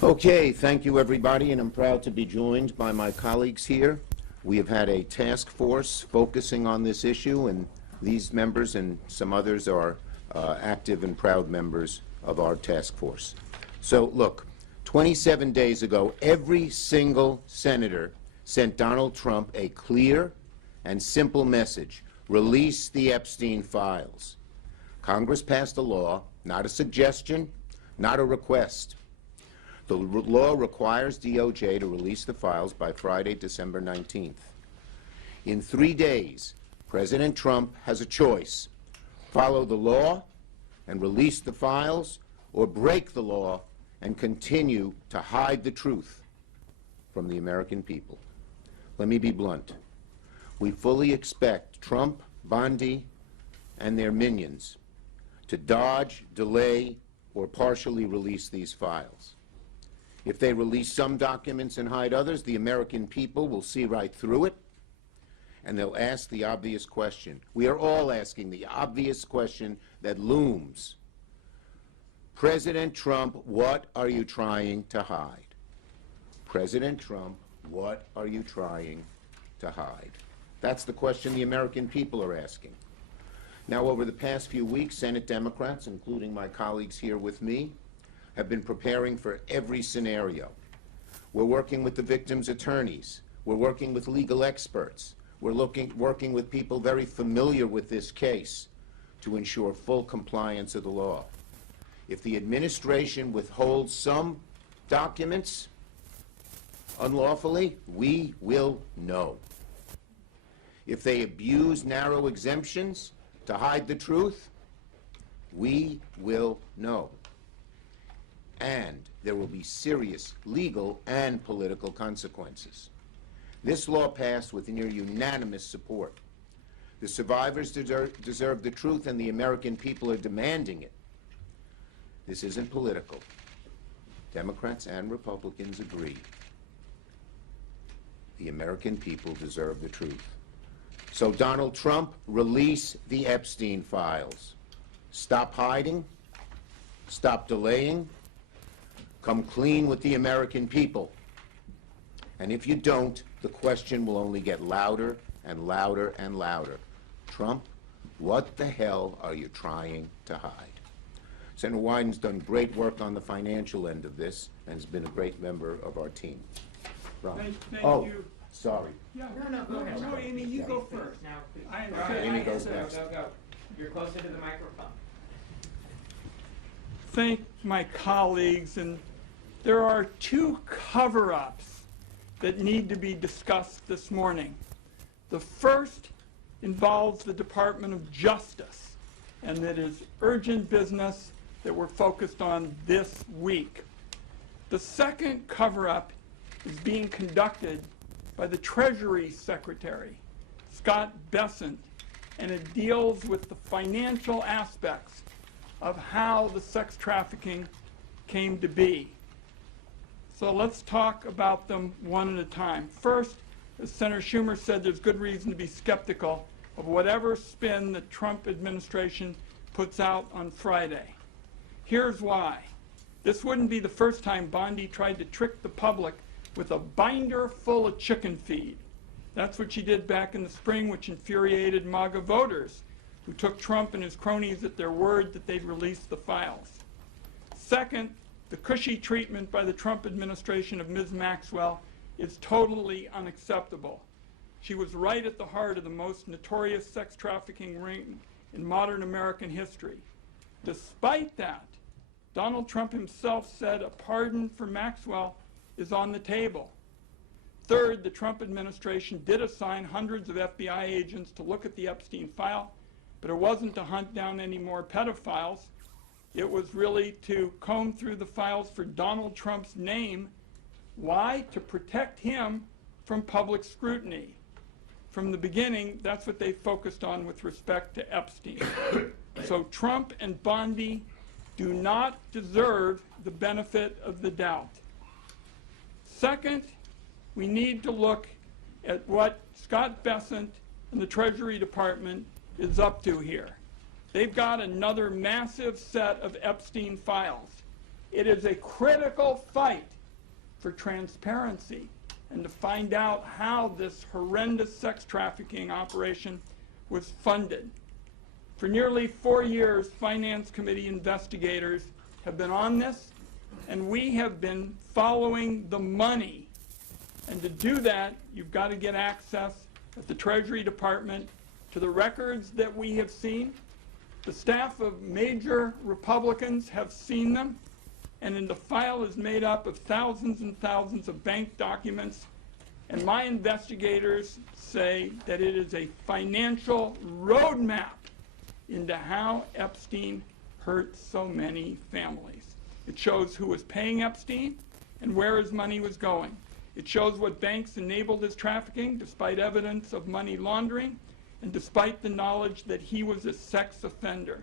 Okay, thank you everybody, and I'm proud to be joined by my colleagues here. We have had a task force focusing on this issue, and these members and some others are active and proud members of our task force. So look, 27 days ago, every single senator sent Donald Trump a clear and simple message: release the Epstein files. Congress passed a law, not a suggestion, not a request. The law requires DOJ to release the files by Friday, December 19th. In 3 days, President Trump has a choice: follow the law and release the files, or break the law and continue to hide the truth from the American people. Let me be blunt. We fully expect Trump, Bondi, and their minions to dodge, delay, or partially release these files. If they release some documents and hide others, the American people will see right through it, and they'll ask the obvious question. We are all asking the obvious question that looms. President Trump, what are you trying to hide? President Trump, what are you trying to hide? That's the question the American people are asking. Now, over the past few weeks, Senate Democrats, including my colleagues here with me, have been preparing for every scenario. We're working with the victims' attorneys. We're working with legal experts. We're working with people very familiar with this case to ensure full compliance of the law. If the administration withholds some documents unlawfully, we will know. If they abuse narrow exemptions to hide the truth, we will know. And there will be serious legal and political consequences. This law passed with near unanimous support. The survivors deserve the truth, and the American people are demanding it. This isn't political. Democrats and Republicans agree. The American people deserve the truth. So, Donald Trump, release the Epstein files. Stop hiding. Stop delaying. Come clean with the American people. And if you don't, the question will only get louder and louder and louder. Trump, what the hell are you trying to hide? Senator Wyden's done great work on the financial end of this and has been a great member of our team. Thank you. Sorry. Yeah. No, go ahead. No, Amy, you go first. Now, please. I Go understand. ahead. Amy goes next. Go. You're closer to the microphone. Thank my colleagues, and there are two cover-ups that need to be discussed this morning. The first involves the Department of Justice, and it is urgent business that we're focused on this week. The second cover-up is being conducted by the Treasury Secretary, Scott Bessent, and it deals with the financial aspects of how the sex trafficking came to be. So let's talk about them one at a time. First, as Senator Schumer said, there's good reason to be skeptical of whatever spin the Trump administration puts out on Friday. Here's why. This wouldn't be the first time Bondi tried to trick the public with a binder full of chicken feed. That's what she did back in the spring, which infuriated MAGA voters, who took Trump and his cronies at their word that they'd release the files. Second, the cushy treatment by the Trump administration of Ms. Maxwell is totally unacceptable. She was right at the heart of the most notorious sex trafficking ring in modern American history. Despite that, Donald Trump himself said a pardon for Maxwell is on the table. Third, the Trump administration did assign hundreds of FBI agents to look at the Epstein file, but it wasn't to hunt down any more pedophiles. It was really to comb through the files for Donald Trump's name. Why? To protect him from public scrutiny. From the beginning, that's what they focused on with respect to Epstein. So Trump and Bondi do not deserve the benefit of the doubt. Second, we need to look at what Scott Bessent and the Treasury Department is up to here. They've got another massive set of Epstein files. It is a critical fight for transparency and to find out how this horrendous sex trafficking operation was funded. For nearly 4 years, Finance Committee investigators have been on this, and we have been following the money. And to do that, you've got to get access at the Treasury Department to the records that we have seen. The staff of major Republicans have seen them, and the file is made up of thousands and thousands of bank documents. And my investigators say that it is a financial roadmap into how Epstein hurt so many families. It shows who was paying Epstein and where his money was going. It shows what banks enabled his trafficking despite evidence of money laundering and despite the knowledge that he was a sex offender.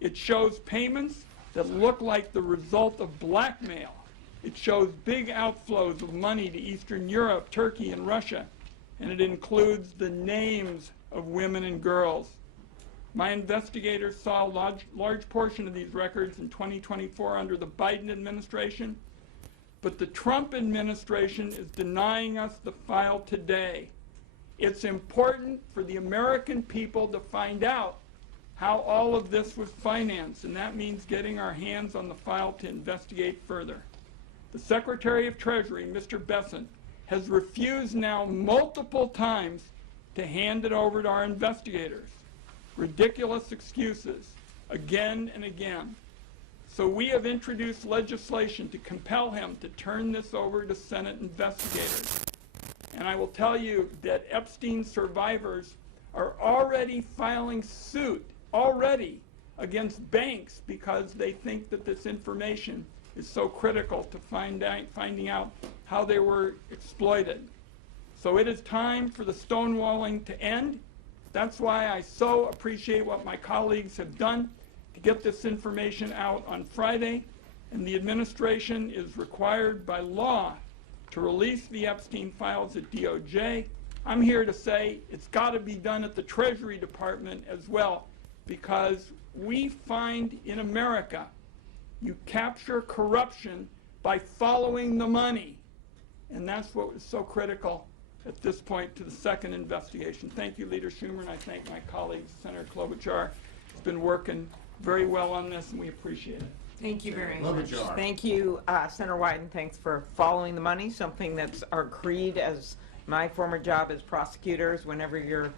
It shows payments that look like the result of blackmail. It shows big outflows of money to Eastern Europe, Turkey, and Russia, and it includes the names of women and girls. My investigators saw a large portion of these records in 2024 under the Biden administration, but the Trump administration is denying us the file today. It's important for the American people to find out how all of this was financed, and that means getting our hands on the file to investigate further. The Secretary of Treasury, Mr. Bessent, has refused now multiple times to hand it over to our investigators. Ridiculous excuses, again and again. So we have introduced legislation to compel him to turn this over to Senate investigators. And I will tell you that Epstein survivors are already filing suit, against banks because they think that this information is so critical to finding out how they were exploited. So it is time for the stonewalling to end. That's why I so appreciate what my colleagues have done to get this information out on Friday, and the administration is required by law to release the Epstein files at DOJ. I'm here to say it's got to be done at the Treasury Department as well, because we find in America you capture corruption by following the money, and that's what is so critical at this point to the second investigation. Thank you, Leader Schumer, and I thank my colleague, Senator Klobuchar. He's been working very well on this, and we appreciate it. Thank you very much. Klobuchar. Thank you, Senator Wyden. Thanks for following the money, something that's our creed as my former job as prosecutors. Whenever you're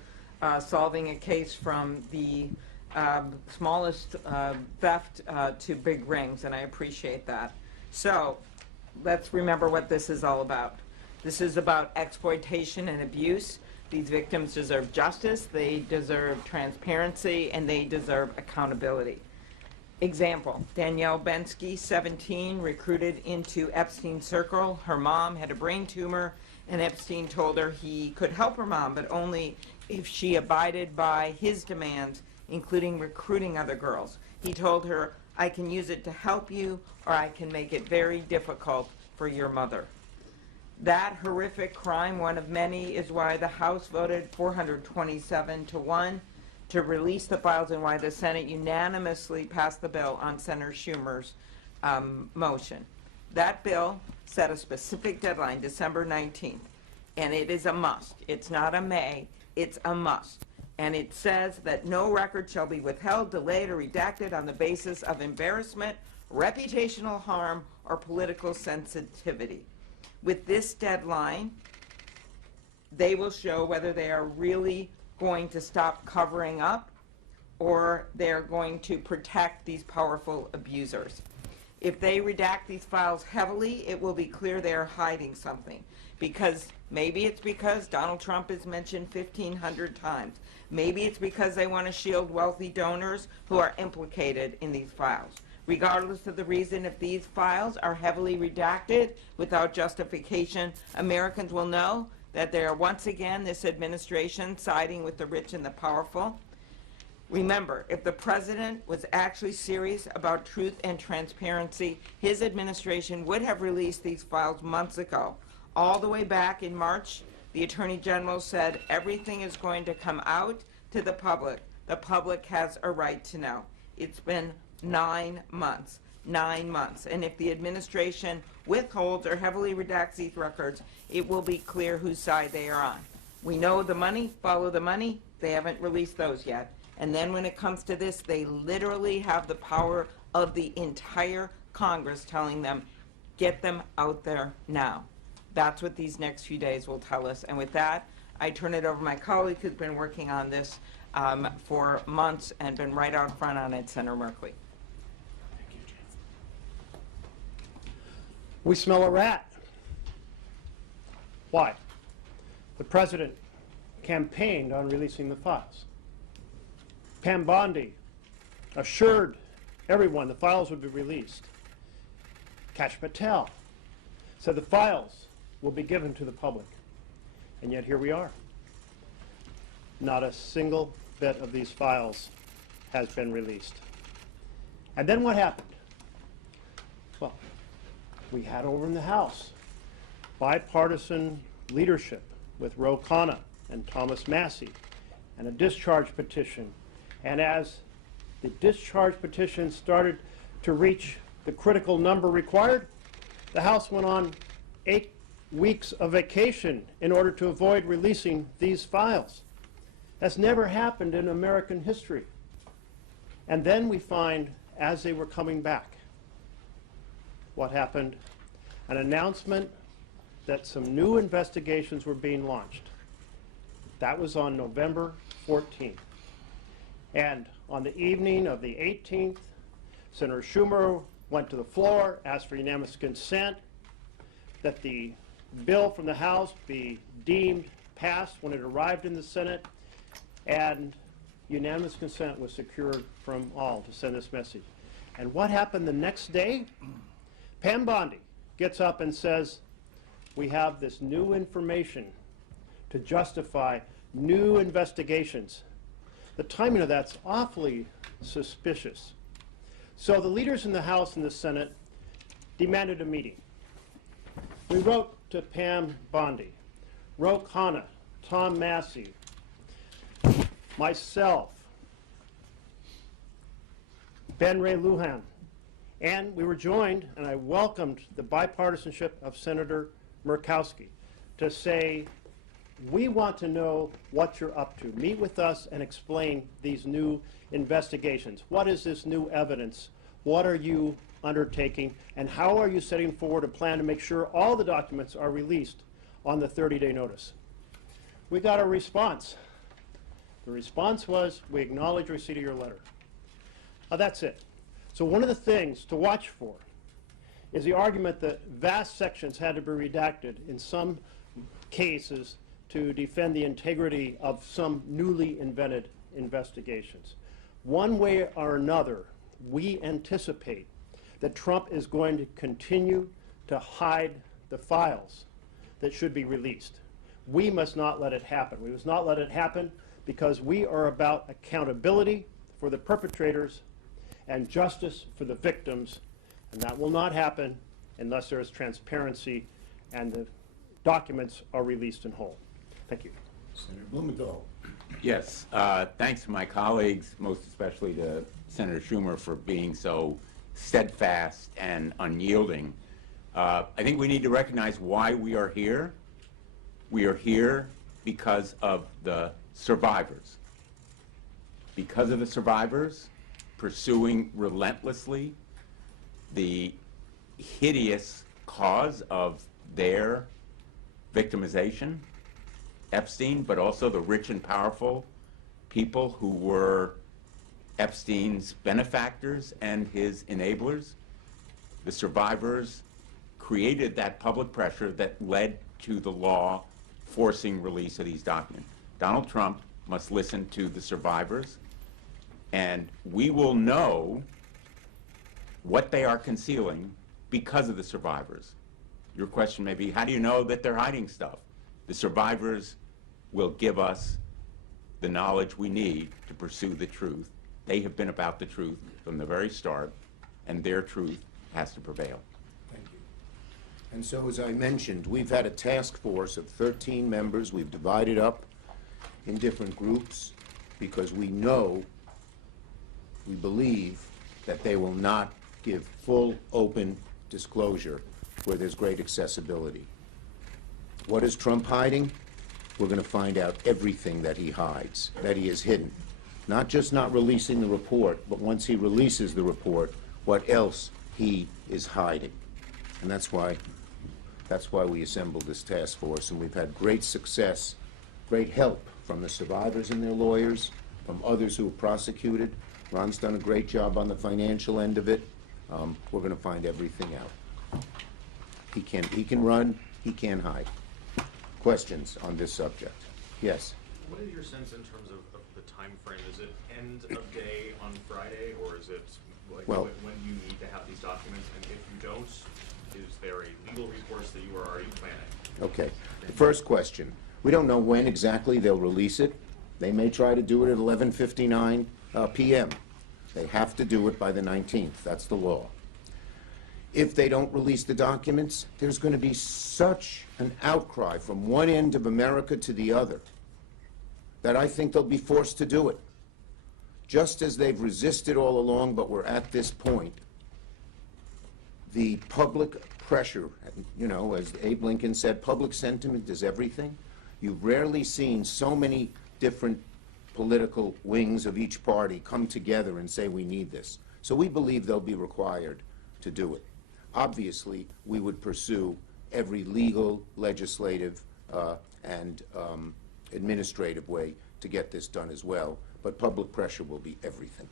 solving a case from the smallest theft to big rings, and I appreciate that. So let's remember what this is all about. This is about exploitation and abuse. These victims deserve justice, they deserve transparency, and they deserve accountability. Example, Danielle Bensky, 17, recruited into Epstein's circle. Her mom had a brain tumor, and Epstein told her he could help her mom, but only if she abided by his demands, including recruiting other girls. He told her, I can use it to help you, or I can make it very difficult for your mother. That horrific crime, one of many, is why the House voted 427-1 to release the files and why the Senate unanimously passed the bill on Senator Schumer's motion. That bill set a specific deadline, December 19th, and it is a must. It's not a may, it's a must. And it says that no record shall be withheld, delayed, or redacted on the basis of embarrassment, reputational harm, or political sensitivity. With this deadline, they will show whether they are really going to stop covering up or they're going to protect these powerful abusers. If they redact these files heavily, it will be clear they're hiding something. Because maybe it's because Donald Trump is mentioned 1,500 times. Maybe it's because they want to shield wealthy donors who are implicated in these files. Regardless of the reason, if these files are heavily redacted without justification, Americans will know that they are once again, this administration, siding with the rich and the powerful. Remember, if the president was actually serious about truth and transparency, his administration would have released these files months ago. All the way back in March, the Attorney General said everything is going to come out to the public. The public has a right to know. It's been 9 months. 9 months. And if the administration withholds or heavily redacts these records, it will be clear whose side they are on. We know the money, follow the money. They haven't released those yet. And then when it comes to this, they literally have the power of the entire Congress telling them, get them out there now. That's what these next few days will tell us. And with that, I turn it over to my colleague who's been working on this for months and been right out front on it, Senator Merkley. We smell a rat. Why? The president campaigned on releasing the files. Pam Bondi assured everyone the files would be released. Kash Patel said the files will be given to the public. And yet here we are. Not a single bit of these files has been released. And then what happened? Well, we had over in the House bipartisan leadership with Ro Khanna and Thomas Massie and a discharge petition. And as the discharge petition started to reach the critical number required, the House went on 8 weeks of vacation in order to avoid releasing these files. That's never happened in American history. And then we find, as they were coming back, what happened? An announcement that some new investigations were being launched. That was on November 14th. And on the evening of the 18th, Senator Schumer went to the floor, asked for unanimous consent that the bill from the House be deemed passed when it arrived in the Senate, and unanimous consent was secured from all to send this message. And what happened the next day? Pam Bondi gets up and says, we have this new information to justify new investigations. The timing of that's awfully suspicious. So the leaders in the House and the Senate demanded a meeting. We wrote to Pam Bondi, Ro Khanna, Tom Massie, myself, Ben Ray Lujan, and we were joined, and I welcomed the bipartisanship of Senator Murkowski to say, we want to know what you're up to. Meet with us and explain these new investigations. What is this new evidence? What are you undertaking? And how are you setting forward a plan to make sure all the documents are released on the 30-day notice? We got a response. The response was, we acknowledge receipt of your letter. That's it. So one of the things to watch for is the argument that vast sections had to be redacted in some cases to defend the integrity of some newly invented investigations. One way or another, we anticipate that Trump is going to continue to hide the files that should be released. We must not let it happen. We must not let it happen because we are about accountability for the perpetrators and justice for the victims, and that will not happen unless there is transparency and the documents are released in whole. Thank you. Senator Blumenthal. Yes, thanks to my colleagues, most especially to Senator Schumer for being so steadfast and unyielding. I think we need to recognize why we are here. We are here because of the survivors. Because of the survivors pursuing relentlessly the hideous cause of their victimization, Epstein, but also the rich and powerful people who were Epstein's benefactors and his enablers. The survivors created that public pressure that led to the law forcing release of these documents. Donald Trump must listen to the survivors, and we will know what they are concealing because of the survivors. Your question may be, how do you know that they're hiding stuff? The survivors will give us the knowledge we need to pursue the truth. They have been about the truth from the very start, and their truth has to prevail. Thank you. And so, as I mentioned, we've had a task force of 13 members. We've divided up in different groups because we know, we believe that they will not give full, open disclosure where there's great accessibility. What is Trump hiding? We're going to find out everything that he hides, that he has hidden. Not just not releasing the report, but once he releases the report, what else he is hiding. And that's why we assembled this task force, and we've had great success, great help from the survivors and their lawyers, from others who have prosecuted. Ron's done a great job on the financial end of it. We're going to find everything out. He can run, he can hide. Questions on this subject? Yes? What is your sense in terms of the time frame? Is it end of day on Friday, or is it like Well- when you need to have these documents? And if you don't, is there a legal recourse that you are already planning? Okay. The first question, we don't know when exactly they'll release it. They may try to do it at 11:59 p.m. They have to do it by the 19th. That's the law. If they don't release the documents, there's going to be such an outcry from one end of America to the other that I think they'll be forced to do it. Just as they've resisted all along, but we're at this point. The public pressure, you know, as Abe Lincoln said, public sentiment is everything. You've rarely seen so many different political wings of each party come together and say, we need this. So we believe they'll be required to do it. Obviously, we would pursue every legal, legislative, and administrative way to get this done as well, but public pressure will be everything.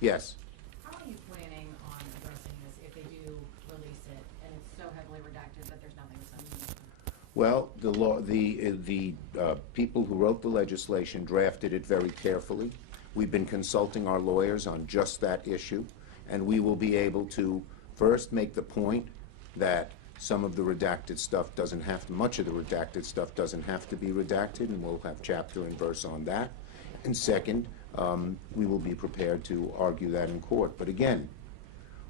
Yes? How are you planning on addressing this if they do release it and it's so heavily redacted that there's nothing that's unmeaningful? Well, the people who wrote the legislation drafted it very carefully. We've been consulting our lawyers on just that issue, and we will be able to first make the point that some of the redacted stuff doesn't have to, much of the redacted stuff doesn't have to be redacted, and we'll have chapter and verse on that. And second, we will be prepared to argue that in court. But again,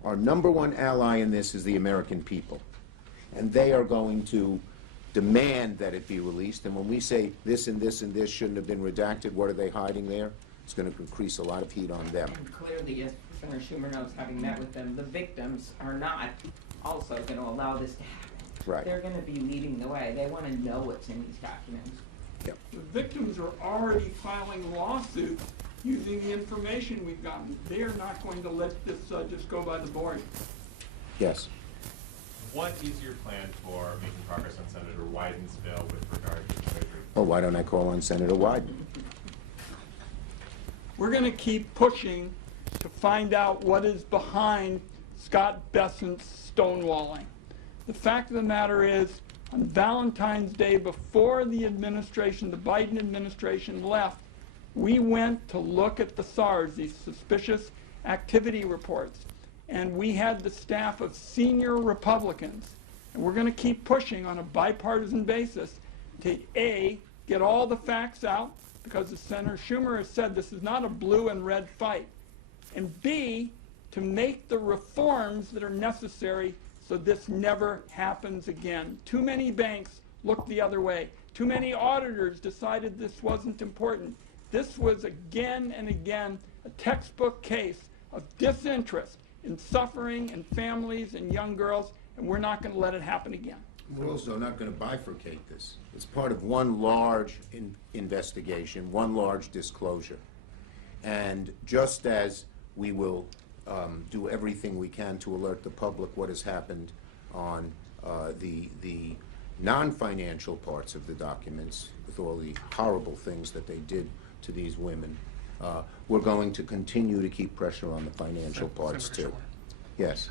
our number one ally in this is the American people, and they are going to demand that it be released. And when we say this and this and this shouldn't have been redacted, what are they hiding there? It's going to increase a lot of heat on them. And clearly, as Senator Schumer knows, having met with them, the victims are not also going to allow this to happen. Right. They're going to be leading the way. They want to know what's in these documents. Yep. The victims are already filing lawsuits using the information we've gotten. They are not going to let this just go by the board. Yes. What is your plan for making progress on Senator Wyden's bill with regard to Treasury? Oh, why don't I call on Senator Wyden? We're going to keep pushing to find out what is behind Scott Bessent's stonewalling. The fact of the matter is, on Valentine's Day, before the administration, the Biden administration left, we went to look at the SARS, these suspicious activity reports, and we had the staff of senior Republicans. And we're going to keep pushing on a bipartisan basis to A, get all the facts out, because as Senator Schumer has said, this is not a blue and red fight, and B, to make the reforms that are necessary so this never happens again. Too many banks looked the other way. Too many auditors decided this wasn't important. This was again and again a textbook case of disinterest in suffering and families and young girls, and we're not going to let it happen again. We're also not going to bifurcate this. It's part of one large investigation, one large disclosure. And just as we will do everything we can to alert the public what has happened on the non-financial parts of the documents, with all the horrible things that they did to these women, we're going to continue to keep pressure on the financial parts Senator too. Schumer. Yes.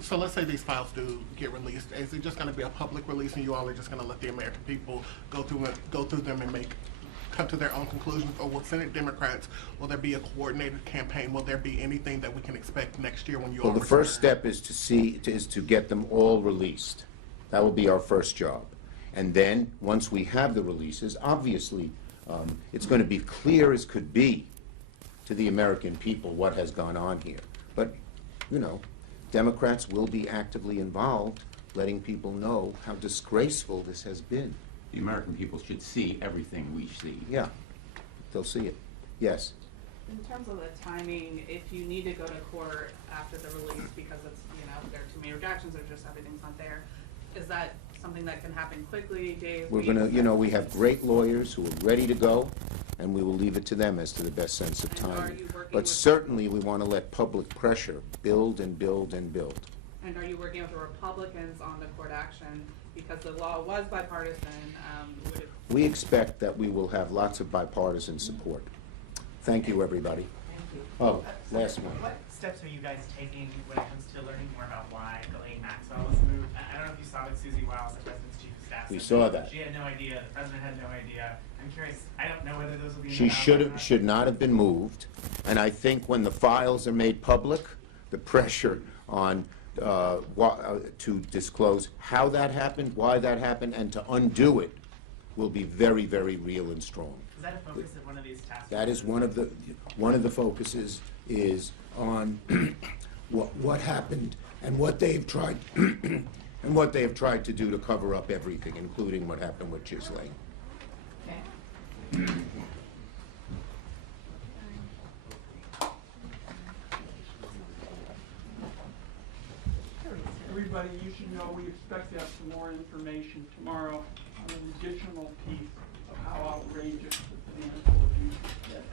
So let's say these files do get released. Is it just going to be a public release, and you all are just going to let the American people go through them and come to their own conclusions? Or will Senate Democrats, will there be a coordinated campaign? Will there be anything that we can expect next year when you all Well, the first return? step is to get them all released. That will be our first job. And then, once we have the releases, obviously, it's going to be clear as could be to the American people what has gone on here. But, you know, Democrats will be actively involved, letting people know how disgraceful this has been. The American people should see everything we see. Yeah, they'll see it. Yes. In terms of the timing, if you need to go to court after the release because it's, you know, there are too many redactions or just everything's not there, is that something that can happen quickly, days, We're weeks? gonna, you know, we have great lawyers who are ready to go, and we will leave it to them as to the best sense of And are timing. you working But with- certainly, we want to let public pressure build and build and build. And are you working with the Republicans on the court action? Because the law was bipartisan, would it? We expect that we will have lots of bipartisan support. Thank you, everybody. Thank you. Oh, last one. What steps are you guys taking when it comes to learning more about why Ghislaine Maxwell was moved? I don't know if you saw what Susie Wiles, the president's chief of staff, We said. saw that. She had no idea, the president had no idea. I'm curious, I don't know whether those will be in the She ballot or not. should not have been moved, and I think when the files are made public, the pressure on, to disclose how that happened, why that happened, and to undo it will be very, very real and strong. Is that a focus of one of these task That is one of the focuses is on what happened and what they've tried, and what they have tried to do to cover up everything, including what happened with Ghislaine. Okay. Everybody, you should know we expect to have some more information tomorrow on an additional piece of how outrageous the financial abuse is.